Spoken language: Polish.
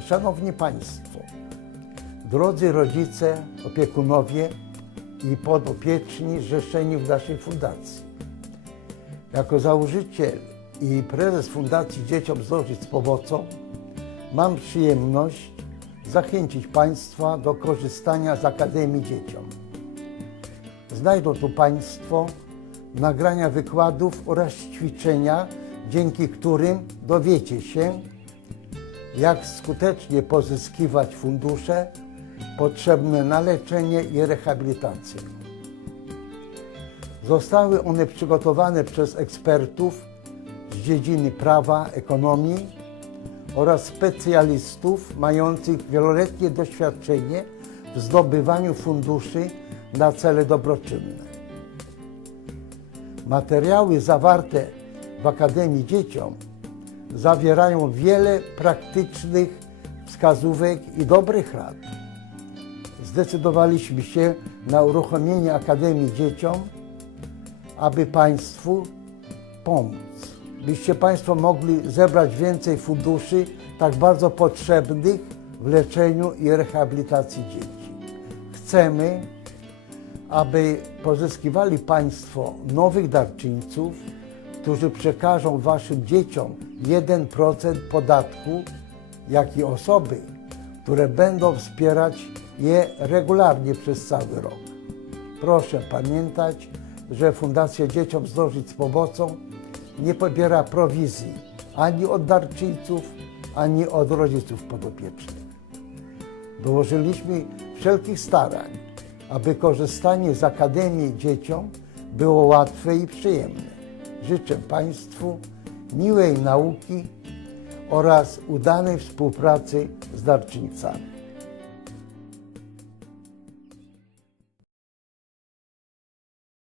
Szanowni Państwo, drodzy rodzice, opiekunowie i podopieczni zrzeszeni w naszej fundacji. Jako założyciel i prezes Fundacji Dzieciom Zdążyć z Pomocą mam przyjemność zachęcić Państwa do korzystania z Akademii Dzieciom. Znajdą tu Państwo nagrania wykładów oraz ćwiczenia, dzięki którym dowiecie się, jak skutecznie pozyskiwać fundusze potrzebne na leczenie i rehabilitację. Zostały one przygotowane przez ekspertów z dziedziny prawa, ekonomii oraz specjalistów mających wieloletnie doświadczenie w zdobywaniu funduszy na cele dobroczynne. Materiały zawarte w Akademii Dzieciom zawierają wiele praktycznych wskazówek i dobrych rad. Zdecydowaliśmy się na uruchomienie Akademii Dzieciom, aby Państwu pomóc, byście Państwo mogli zebrać więcej funduszy tak bardzo potrzebnych w leczeniu i rehabilitacji dzieci. Chcemy, aby pozyskiwali Państwo nowych darczyńców, którzy przekażą Waszym dzieciom 1% podatku, jak i osoby, które będą wspierać je regularnie przez cały rok. Proszę pamiętać, że Fundacja Dzieciom Zdążyć z Pomocą nie pobiera prowizji ani od darczyńców, ani od rodziców podopiecznych. Dołożyliśmy wszelkich starań, aby korzystanie z Akademii dzieciom było łatwe i przyjemne. Życzę Państwu miłej nauki oraz udanej współpracy z darczyńcami.